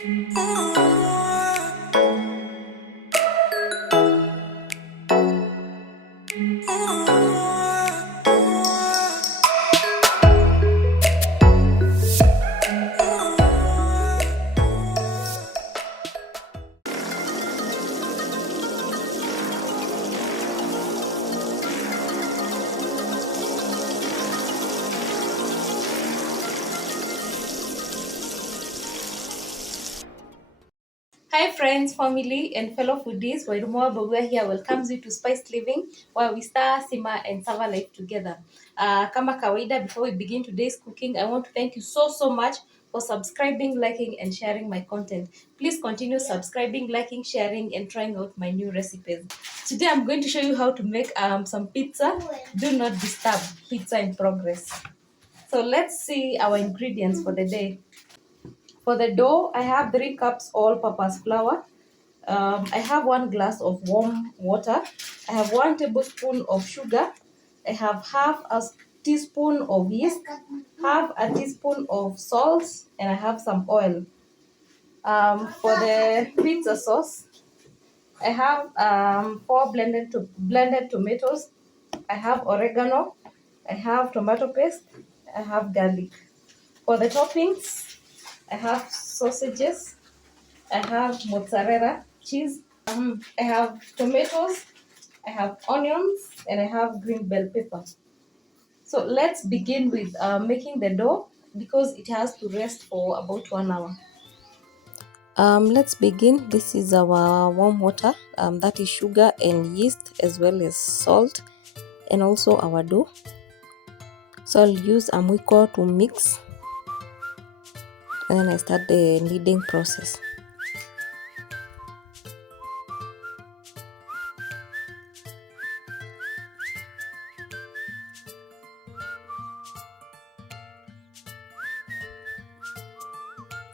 Hi friends, family and fellow foodies, Wairumwa Bogua here welcomes you to Spiced Living, where we stir, simmer and savor life together. Kama kawaida, before we begin today's cooking, I want to thank you so much for subscribing, liking and sharing my content. Please continue subscribing, liking, sharing and trying out my new recipes. Today I'm going to show you how to make some pizza. Do not disturb, pizza in progress. So let's see our ingredients for the day. For the dough, I have 3 cups all-purpose flour. I have 1 glass of warm water. I have 1 tablespoon of sugar. I have half a teaspoon of yeast, half a teaspoon of salt, and I have some oil. For the pizza sauce, I have 4 blended tomatoes. I have oregano. I have tomato paste. I have garlic. For the toppings, I have sausages. I have mozzarella cheese. I have tomatoes. I have onions, and I have green bell pepper. So let's begin with making the dough because it has to rest for about 1 hour. Let's begin. This is our warm water. That is sugar and yeast as well as salt and also our dough. So I'll use a mwiko to mix and then I start the kneading process.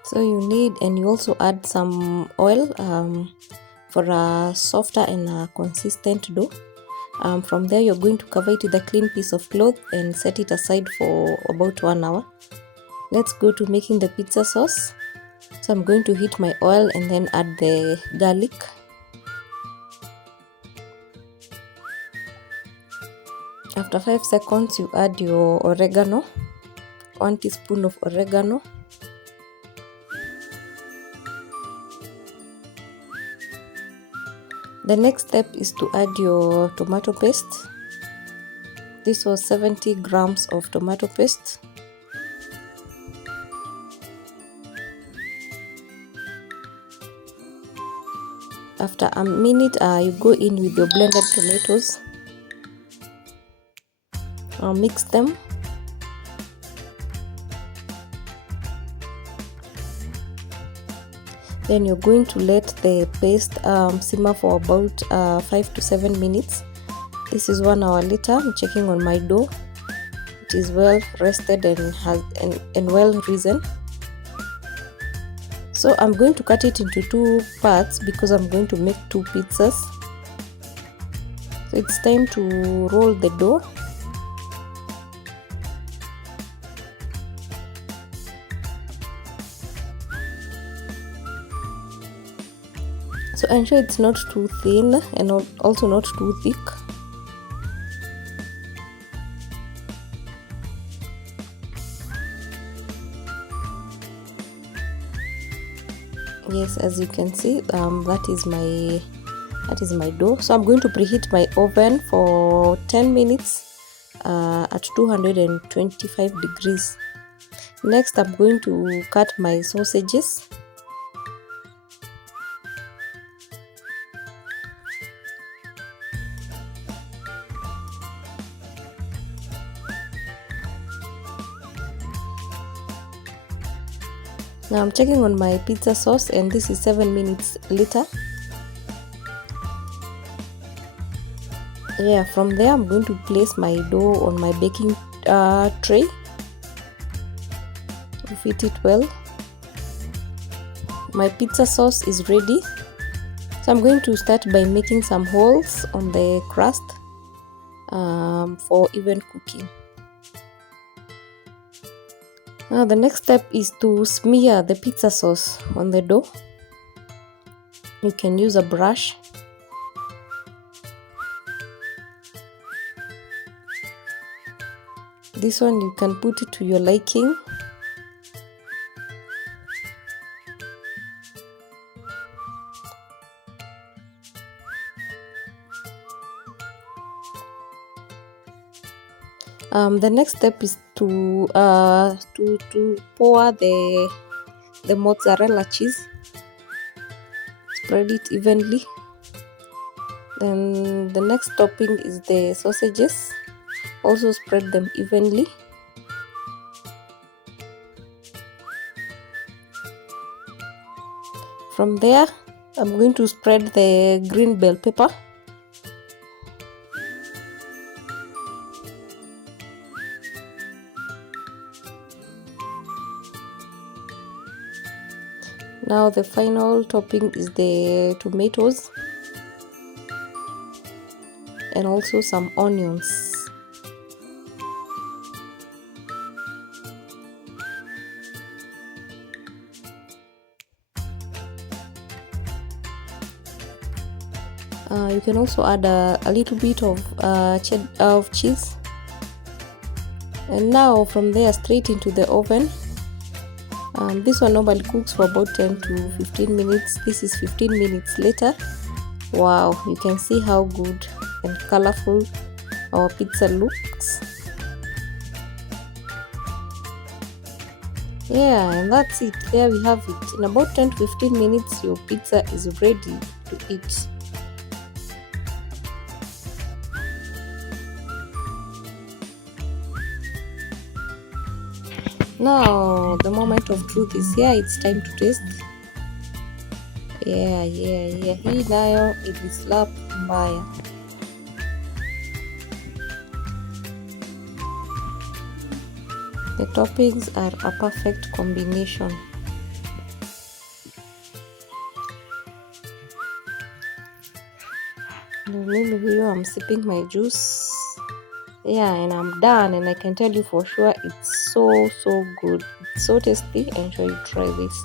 So you need, and you also add some oil for a softer and a consistent dough. From there you're going to cover it with a clean piece of cloth and set it aside for about 1 hour. Let's go to making the pizza sauce. So I'm going to heat my oil and then add the garlic. After 5 seconds you add your oregano, 1 teaspoon of oregano. The next step is to add your tomato paste. This was 70 grams of tomato paste. After a minute, you go in with your blended tomatoes. Mix them. Then you're going to let the paste simmer for about 5 to 7 minutes. This is 1 hour later. I'm checking on my dough. It is well rested and well risen. So I'm going to cut it into 2 parts because I'm going to make 2 pizzas. So it's time to roll the dough. So ensure it's not too thin and also not too thick. Yes, as you can see, that is my dough. So I'm going to preheat my oven for 10 minutes at 225 degrees. Next, I'm going to cut my sausages. Now I'm checking on my pizza sauce and this is 7 minutes later. Yeah, from there I'm going to place my dough on my baking tray to fit it well. My pizza sauce is ready. So I'm going to start by making some holes on the crust for even cooking. Now the next step is to smear the pizza sauce on the dough. You can use a brush. This one you can put it to your liking. The next step is to pour the mozzarella cheese. Spread it evenly. Then the next topping is the sausages. Also spread them evenly. From there, I'm going to spread the green bell pepper. Now the final topping is the tomatoes and also some onions. You can also add a little bit of cheese. And now from there straight into the oven. This one normally cooks for about 10 to 15 minutes. This is 15 minutes later. Wow, you can see how good and colorful our pizza looks. Yeah, and that's it. There we have it. In about 10 to 15 minutes, your pizza is ready to eat. Now, the moment of truth is here. It's time to taste. Yeah. Hii nayo ilislap mbaya. The toppings are a perfect combination. Mimi huyo, I'm sipping my juice. Yeah, and I'm done, and I can tell you for sure it's so good. It's so tasty. I'm sure you try this.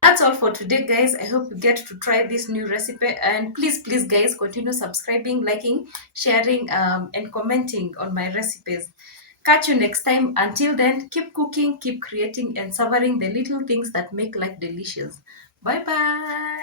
That's all for today, guys. I hope you get to try this new recipe, and please guys, continue subscribing, liking, sharing, and commenting on my recipes. Catch you next time. Until then, keep cooking, keep creating, and savoring the little things that make life delicious. Bye bye.